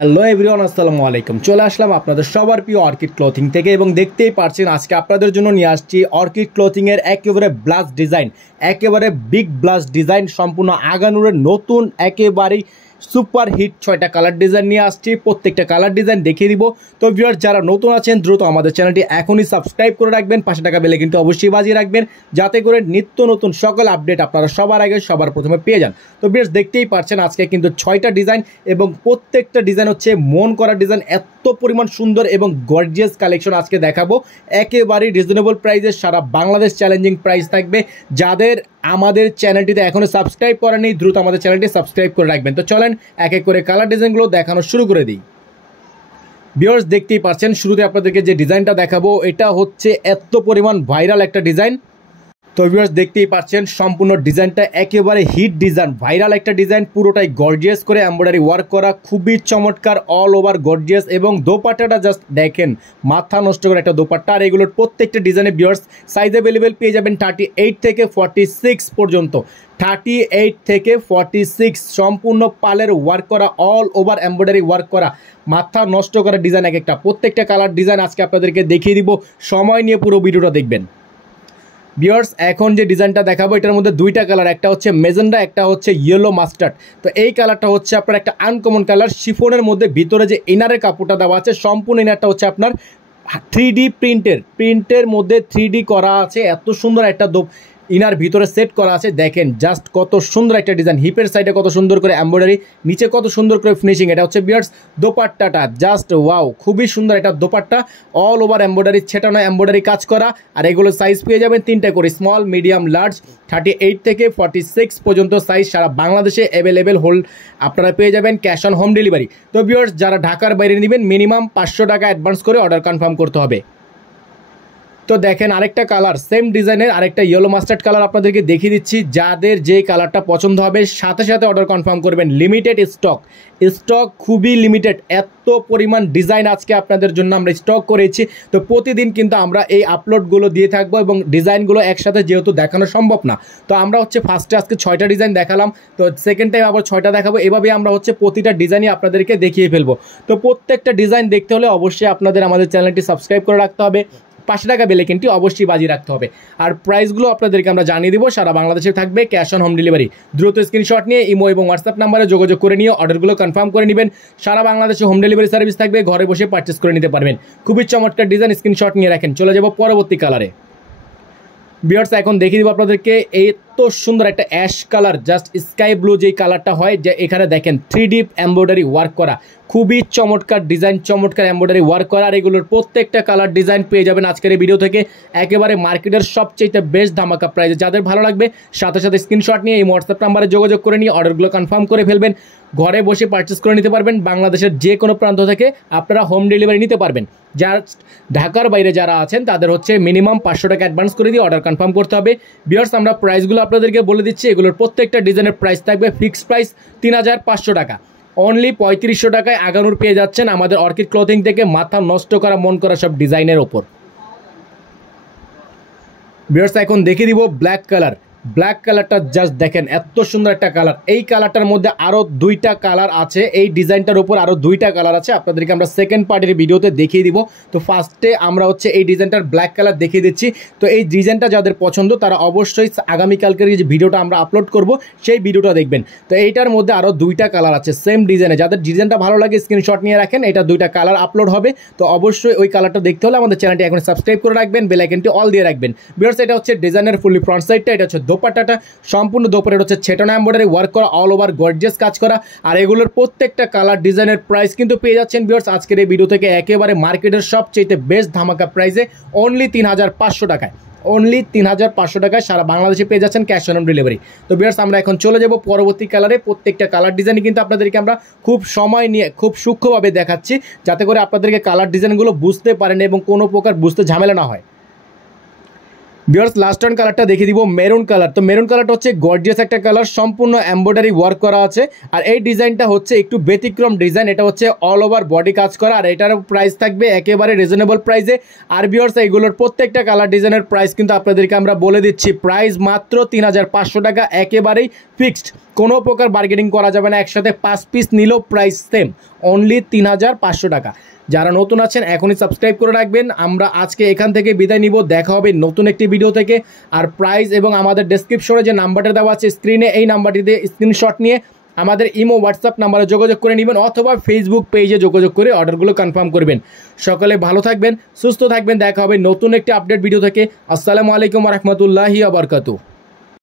Hello everyone, আসসালামু আলাইকুম। চলে আসলাম আপনাদের সবার প্রিয় অর্কিড ক্লথিং থেকে এবং দেখতেই পারছেন আজকে আপনাদের জন্য নিয়ে আসছি অর্কিড ক্লথিংয়ের একেবারে ব্লাস্ট ডিজাইন, একেবারে বিগ ব্লাস্ট ডিজাইন, সম্পূর্ণ আগানুরের নতুন একেবারেই সুপার হিট 6টা কালার ডিজাইন নিয়ে আসছি। প্রত্যেকটা কালার ডিজাইন দেখিয়ে দিব। তো ভিউয়ার যারা নতুন আছেন দ্রুত আমাদের চ্যানেলটি এখনই সাবস্ক্রাইব করে রাখবেন, পাশে টাকা বেলে কিন্তু অবশ্যই বাজিয়ে রাখবেন যাতে করে নিত্য নতুন সকল আপডেট আপনারা সবার আগে সবার প্রথমে পেয়ে যান। তো ভিউয়ার্স দেখতেই পারছেন আজকে কিন্তু 6টা ডিজাইন এবং প্রত্যেকটা ডিজাইন হচ্ছে মন করা ডিজাইন, এত পরিমাণ সুন্দর এবং গর্জিয়াস কালেকশন আজকে দেখাবো একেবারেই রিজনেবল প্রাইসে। সারা বাংলাদেশ চ্যালেঞ্জিং প্রাইস থাকবে। যাদের আমাদের চ্যানেলটিতে এখনও সাবস্ক্রাইব করেনি দ্রুত আমাদের চ্যানেলটি সাবস্ক্রাইব করে রাখবেন। তো চলেন এক এক করে কালার ডিজাইনগুলো দেখানো শুরু করে দিই। ভিউয়ার্স দেখতেই পাচ্ছেন শুরুতে আপনাদেরকে যে ডিজাইনটা দেখাবো এটা হচ্ছে এত পরিমাণ ভাইরাল একটা ডিজাইন। তো ভিউয়ার্স দেখতেই পাচ্ছেন সম্পূর্ণ ডিজাইনটা একেবারে হিট ডিজাইন, ভাইরাল একটা ডিজাইন, পুরোটাই গর্জিয়াস করে এমব্রয়ডারি ওয়ার্ক করা, খুবই চমৎকার, অল ওভার গর্জিয়াস। এবং দোপাট্টাটা জাস্ট দেখেন, মাথা নষ্ট করে একটা দোপাট্টা। আর এগুলোর প্রত্যেকটা ডিজাইনে ভিউয়ার্স সাইজ অ্যাভেলেবেল পেয়ে যাবেন 38 থেকে 46 পর্যন্ত। 38 থেকে 46 সম্পূর্ণ পালের ওয়ার্ক করা, অল ওভার এমব্রয়ডারি ওয়ার্ক করা, মাথা নষ্ট করা ডিজাইন এক একটা। প্রত্যেকটা কালার ডিজাইন আজকে আপনাদেরকে দেখিয়ে দিব, সময় নিয়ে পুরো ভিডিওটা দেখবেন। ভিউয়ার্স এখন যে ডিজাইনটা দেখাবো এটার মধ্যে দুইটা কালার, একটা হচ্ছে মেজেন্ডা, একটা হচ্ছে ইয়েলো মাস্টার্ড। তো এই কালারটা হচ্ছে আপনার একটা আনকমন কালার, শিফনের মধ্যে ভিতরে যে ইনারের কাপড়টা দেওয়া আছে সম্পূর্ণ ইনারটা হচ্ছে আপনার 3D প্রিন্টের মধ্যে 3D করা আছে। এত সুন্দর একটা ইনার ভিতরে সেট করা আছে, দেখেন জাস্ট কত সুন্দর একটা ডিজাইন। হিপের সাইডে কত সুন্দর করে এমব্রয়ডারি, নিচে কত সুন্দর করে ফিনিশিং। এটা হচ্ছে ভিউয়ার্স দোপাট্টাটা, জাস্ট ওয়াও, খুবই সুন্দর একটা দোপাট্টা, অল ওভার এমব্রয়ডারি, ছেটানো এমব্রয়ডারি কাজ করা। আর এগুলো সাইজ পেয়ে যাবেন 3টা করে, স্মল, মিডিয়াম, লার্জ। 38 থেকে 46 পর্যন্ত সাইজ সারা বাংলাদেশে অ্যাভেলেবেল আপনারা পেয়ে যাবেন, ক্যাশ অন হোম ডেলিভারি। তো ভিউয়ার্স যারা ঢাকার বাইরে নেবেন মিনিমাম 500 টাকা অ্যাডভান্স করে অর্ডার কনফার্ম করতে হবে। তো দেখেন আরেকটা কালার, সেম ডিজাইনের আরেকটা ইয়েলো মাস্টার্ড কালার আপনাদেরকে দেখিয়ে দিচ্ছি। যাদের যে কালারটা পছন্দ হবে সাথে সাথে অর্ডার কনফার্ম করবেন। লিমিটেড স্টক খুবই লিমিটেড, এত পরিমাণ ডিজাইন আজকে আপনাদের জন্য আমরা স্টক করেছি। তো প্রতিদিন কিন্তু আমরা এই আপলোডগুলো দিয়ে থাকবো এবং ডিজাইনগুলো একসাথে যেহেতু দেখানো সম্ভব না, তো আমরা হচ্ছে ফার্স্টে আজকে 6টা ডিজাইন দেখালাম, তো সেকেন্ড টাইম আবার 6টা দেখাবো। এভাবে আমরা হচ্ছে প্রতিটা ডিজাইনই আপনাদেরকে দেখিয়ে ফেলবো। তো প্রত্যেকটা ডিজাইন দেখতে হলে অবশ্যই আপনাদের আমাদের চ্যানেলটি সাবস্ক্রাইব করে রাখতে হবে, 5 টাকা বেলে কিন্তু অবশ্যই বাজিয়ে রাখতে হবে। আর প্রাইসগুলো আপনাদেরকে আমরা জানিয়ে দিব, সারা বাংলাদেশে থাকবে ক্যাশ অন হোম ডেলিভারি। দ্রুত স্ক্রিনশট নিয়ে ইমো এবং হোয়াটসঅ্যাপ নাম্বারে যোগাযোগ করে নিয়ে অর্ডারগুলো কনফার্ম করে নেবেন। সারা বাংলাদেশে হোম ডেলিভারি সার্ভিস থাকবে, ঘরে বসে পারচেস করে নিতে পারবেন। খুবই চমৎকার ডিজাইন, স্ক্রিনশট নিয়ে রাখেন। চলে যাব পরবর্তী কালারে। ভিউয়ার্স এখন দেখিয়ে দিব আপনাদেরকে এত সুন্দর একটা ash colour, just sky blue যেই কালারটা হয়, যে এখানে দেখেন 3D এমব্রয়ডারি ওয়ার্ক করা, খুবই চমৎকার ডিজাইন, চমৎকার এমব্রয়ডারি ওয়ার্ক করা। আর এগুলোর প্রত্যেকটা কালার ডিজাইন পেয়ে যাবেন আজকের এই ভিডিও থেকে একেবারে মার্কেটের সবচেয়ে বেস্ট ধামাকা প্রাইসে। যাদের ভালো লাগবে সাথে সাথে স্ক্রিনশট নিয়ে এই হোয়াটসঅ্যাপ নাম্বারে যোগাযোগ করে নিয়ে অর্ডারগুলো কনফার্ম করে ফেলবেন। ঘরে বসে পারচেস করে নিতে পারবেন, বাংলাদেশের যে কোনো প্রান্ত থেকে আপনারা হোম ডেলিভারি নিতে পারবেন। জাস্ট ঢাকার বাইরে যারা আছেন তাদের হচ্ছে মিনিমাম 500 টাকা অ্যাডভান্স করে দিয়ে অর্ডার কনফার্ম করতে হবে। ভিউয়ার্স আমরা প্রাইসগুলো আপনাদেরকে বলে দিচ্ছি, এগুলোর প্রত্যেকটা ডিজাইনের প্রাইস থাকবে ফিক্সড প্রাইস 3500 টাকা। অনলি 3500 টাকায় আগানুর পেয়ে যাচ্ছেন আমাদের অর্কিড ক্লথিং থেকে মাথা নষ্ট করা, মন করা সব ডিজাইনের ওপর। ভিউয়ার্স এখন দেখিয়ে দিব ব্ল্যাক কালারটা, জাস্ট দেখেন এত সুন্দর একটা কালার। এই কালারটার মধ্যে আরও 2টা কালার আছে, এই ডিজাইনটার উপর আরও 2টা কালার আছে, আপনাদেরকে আমরা সেকেন্ড পার্টের ভিডিওতে দেখিয়ে দিব। তো ফার্স্টে আমরা হচ্ছে এই ডিজাইনটার ব্ল্যাক কালার দেখিয়ে দিচ্ছি। তো এই ডিজাইনটা যাদের পছন্দ তারা অবশ্যই আগামীকালকের যে ভিডিওটা আমরা আপলোড করব সেই ভিডিওটা দেখবেন। তো এইটার মধ্যে আরও 2টা কালার আছে সেম ডিজাইনে, যাদের ডিজাইনটা ভালো লাগে স্ক্রিনশট নিয়ে রাখেন, এটা 2টা কালার আপলোড হবে। তো অবশ্যই ওই কালারটা দেখতে হলে আমাদের চ্যানেলটি এখন সাবস্ক্রাইব করে রাখবেন, বেল আইকনটি অল দিয়ে রাখবেন। ভিউয়ার্স এটা হচ্ছে ডিজাইনের ফুললি ফ্রন্ট সাইডটা, এটা হচ্ছে দোপাট্টাটা, সম্পূর্ণ দোপাট্টা হচ্ছে ছেটানো এমব্রয়ডারি ওয়ার্ক করা, অল ওভার গর্জিয়াস কাজ করা। আর এগুলোর প্রত্যেকটা কালার ডিজাইনের প্রাইস কিন্তু পেয়ে যাচ্ছেন ভিউয়ার্স আজকের এই ভিডিও থেকে একেবারে মার্কেটের সবচেয়ে বেস্ট ধামাকা প্রাইসে, অনলি 3500 টাকায়। অনলি 3500 টাকায় সারা বাংলাদেশে পেয়ে যাচ্ছেন ক্যাশ অন হোম ডেলিভারি। তো ভিউয়ার্স আমরা এখন চলে যাব পরবর্তী কালারে। প্রত্যেকটা কালার ডিজাইনই কিন্তু আপনাদেরকে আমরা খুব সময় নিয়ে খুব সূক্ষ্মভাবে দেখাচ্ছি, যাতে করে আপনাদেরকে কালার ডিজাইনগুলো বুঝতে পারেন এবং কোনো প্রকার বুঝতে ঝামেলা না হয়। ভিউয়ার্স লাস্ট অন কালারটা দেখে দিব মেরুন কালার। তো মেরুন কালারটা হচ্ছে গর্জিয়াস একটা কালার, সম্পূর্ণ এমব্রয়ডারি ওয়ার্ক করা আছে। আর এই ডিজাইনটা হচ্ছে একটু ব্যতিক্রম ডিজাইন, এটা হচ্ছে অল ওভার বডি কাজ করা। আর এটার প্রাইস থাকবে একেবারে রিজনেবল প্রাইসে। আর ভিউয়ার্স এইগুলোর প্রত্যেকটা কালার ডিজাইনের প্রাইস কিন্তু আপনাদেরকে আমরা বলে দিচ্ছি, প্রাইস মাত্র 3500 টাকা, একেবারেই ফিক্সড, কোনো প্রকার বার্গেনিং করা যাবে না। একসাথে 5 পিস নিলেও প্রাইস সেম, অনলি 3500 টাকা। যারা নতুন আছেন এখনই সাবস্ক্রাইব করে রাখবেন। আমরা আজকে এখান থেকে বিদায় নিব, দেখা হবে নতুন একটি ভিডিও থেকে। আর প্রাইস এবং আমাদের ডেসক্রিপশনে যে নাম্বারটা দেওয়া আছে স্ক্রিনে, এই নাম্বারটিতে স্ক্রিনশট নিয়ে আমাদের ইমো হোয়াটসঅ্যাপ নাম্বারে যোগাযোগ করে নেবেন, অথবা ফেসবুক পেজে যোগাযোগ করে অর্ডারগুলো কনফার্ম করবেন। সকলে ভালো থাকবেন, সুস্থ থাকবেন, দেখা হবে নতুন একটি আপডেট ভিডিও থেকে। আসসালামু আলাইকুম ওয়া রাহমাতুল্লাহি ওয়া বারাকাতুহু।